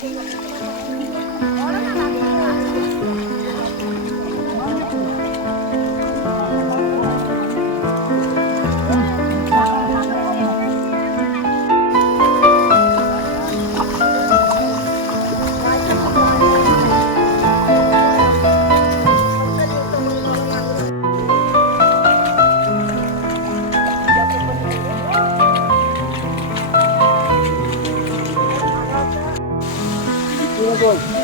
じゃあ。इकडे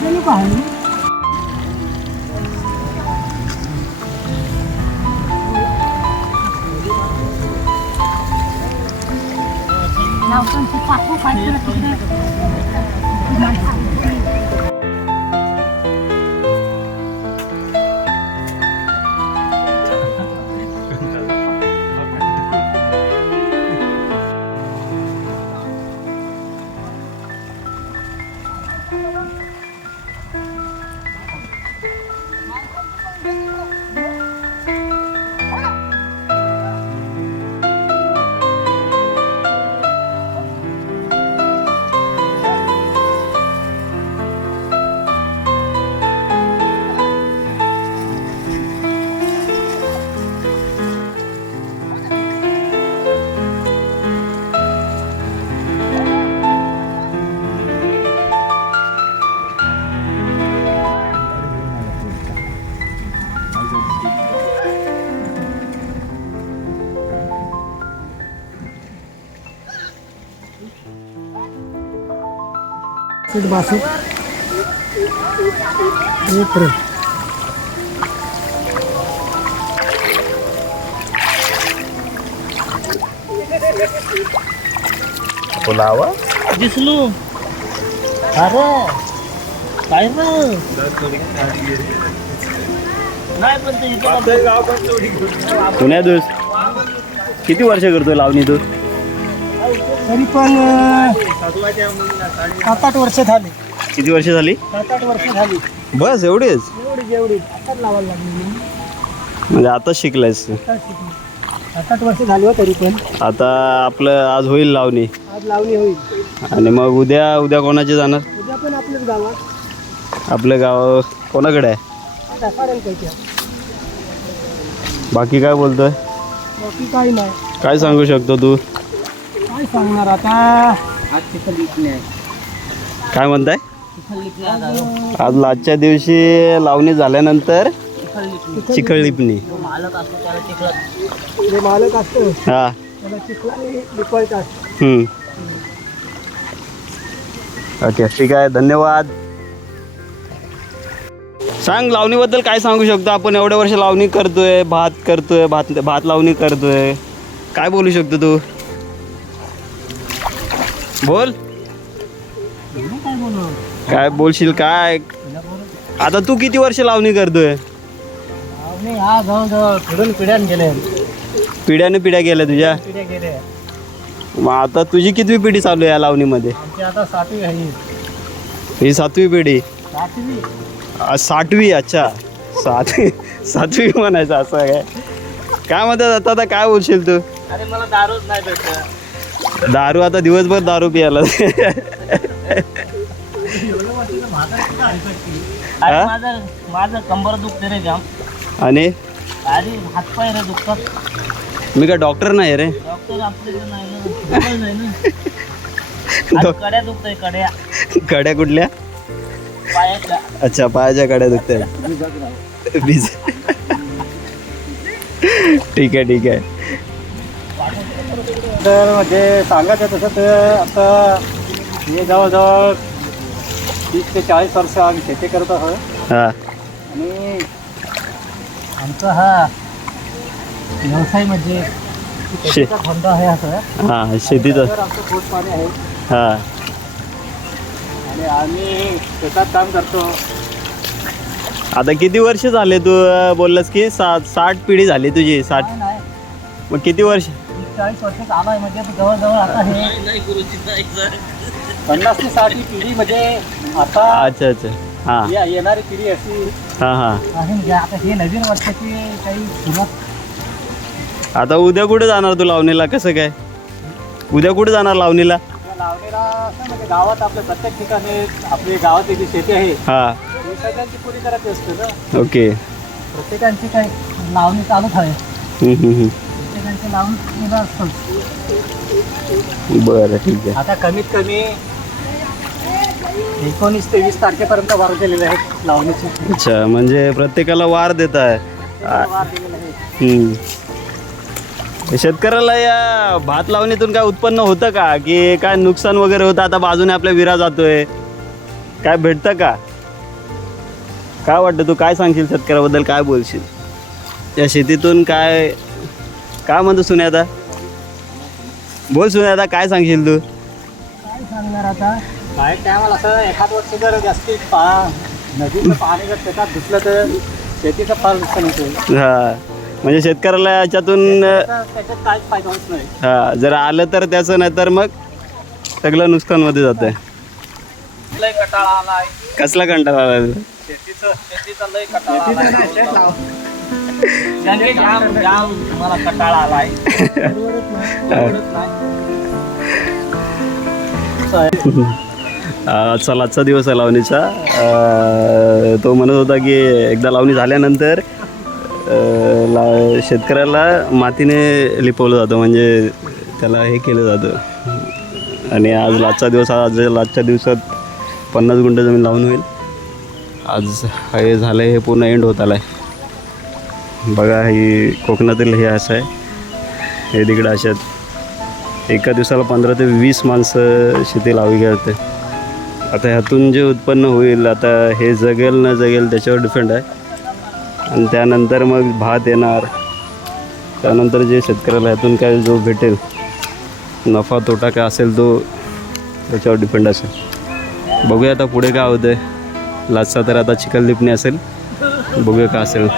इथं बसा. हा, बस इथं. ऐकायला हाय तिने कुठं बघते बाय बाय. नावसांची पाकू काय केलं तिकडे? बोलावा दिसलो अरे काय ना नाही पण ते इथं पुण्यात दिवस किती वर्ष करतोय लावणी तू? तरी पण सात आठ वर्ष झाली. किती वर्ष झाली? सात आठ वर्ष झाली. बस एवढीच? एवढी एवढी आताच लावायला लागली मी. म्हणजे आताच शिकलायस. शिकली. सात आठ वर्ष झाली हो तरी पण. आता आपलं आज होईल लावणी. आज लावणी होईल. आणि मग उद्या उद्या कोणाचे जाणार? उद्या पण आपल्याच गावात आपलं गाव कोणाकडे आहे? आता बाकी काय बोलतोय? बाकी काही नाही. काय सांगू शकतो तू? काय सांगणार आता. आज चिखल काय म्हणताय? आज आजच्या दिवशी लावणी झाल्यानंतर चिखल लिपणी जो मालक असतो त्याला चिखलात. जे मालक असतो हा. ओके ठीक आहे धन्यवाद. सांग लावणीबद्दल काय सांगू शकतो आपण? एवढ्या वर्ष लावणी करतोय भात करतोय भात भात लावणी करतोय. काय बोलू शकतो तू? बोल. काय बोलशील काय? आता तू किती वर्ष लावणी करतोय? लावणी हा जवळजवळ फिरून पिढ्यान गेले. पिढ्याने पिढ्या गेल्या तुझ्या? पिढ्या मग आता तुझी कितवी पिढी चालू आहे या लावणीमध्ये? आमची आता सातवी आहे. ही सातवी पिढी? सातवी. अ, सातवी अच्छा. सातवी सातवी म्हणायचं असं काय काय म्हणतात आता? आता काय बोलशील तू? अरे मला दारूच नाही भेटत. दारू आता दिवसभर दारू अरे हा? माझं माझं कंबर दुखते रे जाम. आणि? अरे हातपाय रे दुखतात. मी काय डॉक्टर नाही रे. डॉक्टर आपल्याकडे नाही ना जवळ नाही ना. दो- कड्या दुखतोय कड्या. कड्या कुठल्या? पायाच्या. अच्छा पायाच्या कड्या दुखत बीज ठीक आहे ठीक आहे. तर म्हणजे सांगायचं तसं तर आता हे जवळजवळ तीस ते चाळीस वर्ष आम्ही शेती करत आहोत. हा. आणि आमचा हा व्यवसाय म्हणजे शेतीचा खंड आहे असं हा शेतीचं. आमचं पोट पाणी आहे. हा. आणि आम्ही शेतात काम करतो. आता किती वर्ष झाले तू बोललास की सात साठ पिढी झाली तुझी साठ मग किती वर्ष? चाळीस वर्ष आलो आहे म्हणजे जवळजवळ आता हे नाही गुरुजी नाही सर पन्नास ते साठ ही पिढी म्हणजे आता अच्छा अच्छा. हा. या- येणारी पिढी अशी हा हा. आहे म्हणजे आता हे नवीन वर्षाची काही सुरुवात आता उद्या कुठे जाणार तू लावणीला? कसं काय? उद्या कुठे जाणार लावणीला? या लावणीला असं म्हणजे गावात आपल्या प्रत्येक ठिकाणी आपली गावातली जी शेती आहे हा. ती सगळ्यांची पुरी करायची असते ना. ओके. प्रत्येकांची काही लावणी चालूच आहे. हम्म, हम्म, हम्म. प्रत्येकांची असतं. बरं ठीक आहे. आता कमीत कमी एकोणीस ते वीस तारखेपर्यंत वार दिलेले आहेत लावणीचे. अच्छा म्हणजे प्रत्येकाला वार देत आहे. शेतकऱ्याला या भात लावणीतून काय उत्पन्न होतं का? की काय नुकसान वगैरे होतं? आता बाजूने आपल्या विरा जातोय. काय भेटतं का? काय वाटतं तू? काय सांगशील शेतकऱ्याबद्दल? काय बोलशील? या शेतीतून काय काय म्हणतो सुन्याता बोल सुन्याता काय सांगशील तू? काय सांगणार आता? काय टायमाला असं एखाद वर्ष जर जास्ती पा नदीचं पाणी जर शेतात घुसलं तर शेतीचं फार नुकसान होतं. हा. म्हणजे शेतकऱ्याला याच्यातून त्याचा- त्याच्यात काहीच फायदा होत नाही. हा जर आलं तर त्याचं नाही तर मग सगळं नुकसानमध्ये जातंय लय कटाळा आलाय. कसला कंटाळा आला तुला? शेतीचं शेतीचा लय कटाळा आलाय. गंगे जाम जाम मला कटाळा आलाय. परवडत नाही. चला आजचा दिवस आहे लावणीचा. तो म्हणत होता की एकदा लावणी झाल्यानंतर ला शेतकऱ्याला मातीने लिपवलं जातं म्हणजे त्याला हे केलं जातं. आणि आज लाजचा दिवस आज लाजच्या दिवसात पन्नास गुंठ जमीन लावून होईल. आज हे झालं हे पूर्ण एंड होत आलं आहे बघा ही कोकणातील हे असं आहे. हे तिकडं अशा एका दिवसाला पंधरा ते वीस माणसं शेती लावी करते आता ह्यातून जे उत्पन्न होईल आता हे जगेल न जगेल त्याच्यावर डिपेंड आहे. आणि त्यानंतर मग भात येणार. त्यानंतर जे शेतकऱ्याला ह्यातून काय जो भेटेल नफा तोटा काय असेल तो त्याच्यावर डिपेंड असेल. बघूया आता पुढे काय होतं आहे लाचचा तर आता चिखलदीपणी असेल. बघूया काय असेल.